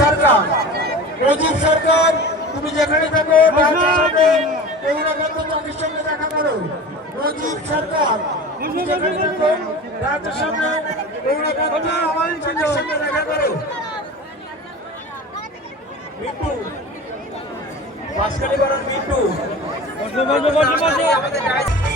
সরকার। মজিব সরকার তুমি যেখানে থাকো সঙ্গে দেখা করো। সরকার তুমি যেখানে থাকো রাজ্যের সঙ্গে সঙ্গে দেখা করো। মিন্টু বাসকালী মিন্টু। আমাদের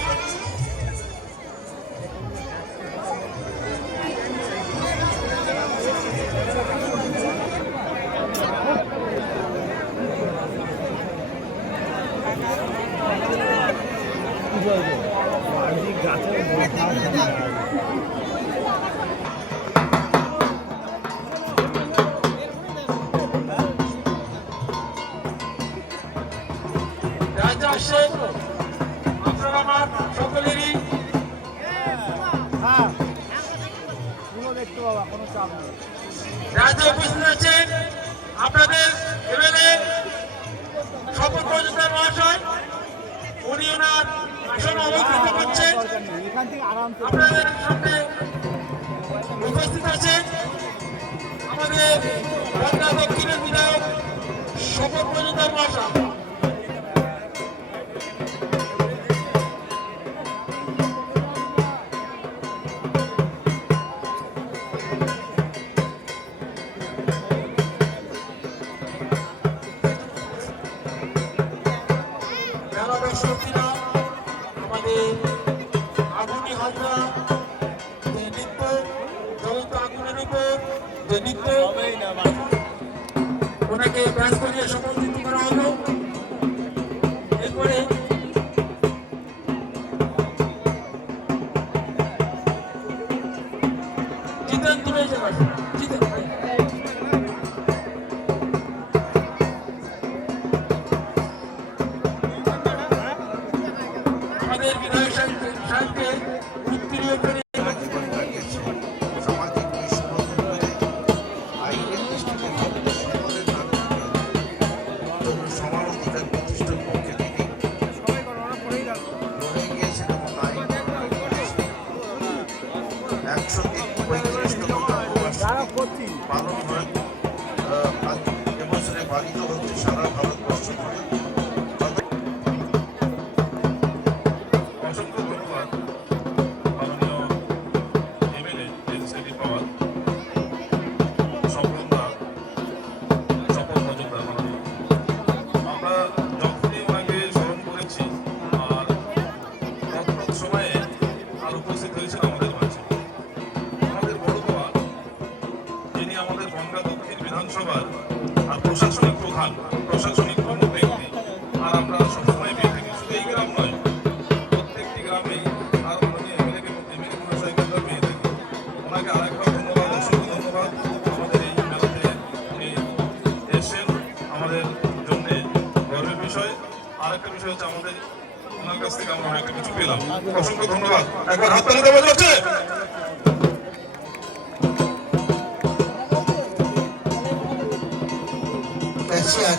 রাজ্য উপস্থিত আছেন আপনাদের এমএলএ শপথ মজুমদার মহাশয়। উনি ওনার আসন অলঙ্কৃত করছেন। আপনাদের সামনে উপস্থিত আছেন আমাদের দক্ষিণের বিধায়ক শপথ মজুমদার মহাশয়। যে নৃত্য ওনাকে ব্যাস করিয়ে সমর্থিত করা হলো এরপরে আমাদের বিধায়ক সাহেবকে উত্তীর্ণ করে অধিকার প্রতিষ্ঠার পক্ষে লড়ে গিয়েছেন এবং আইন একশো পঁয়ত্রিশতম জন্মবার্ষিকী পালন হয় এবছরে পালিত হচ্ছে সারা ভারতবর্ষ জুড়ে আরেকটা বিষয় হচ্ছে আমাদের ওনার কাছ থেকে আমরা অনেকটা কিছু পেলাম। অসংখ্য ধন্যবাদ। একবার হাত তালি দেওয়া যাচ্ছে। ক্যাশিয়ার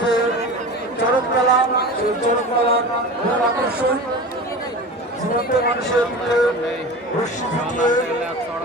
যে চরক মেলা সেই চরক মেলার মূল আকর্ষণ মানুষের ফুটিয়ে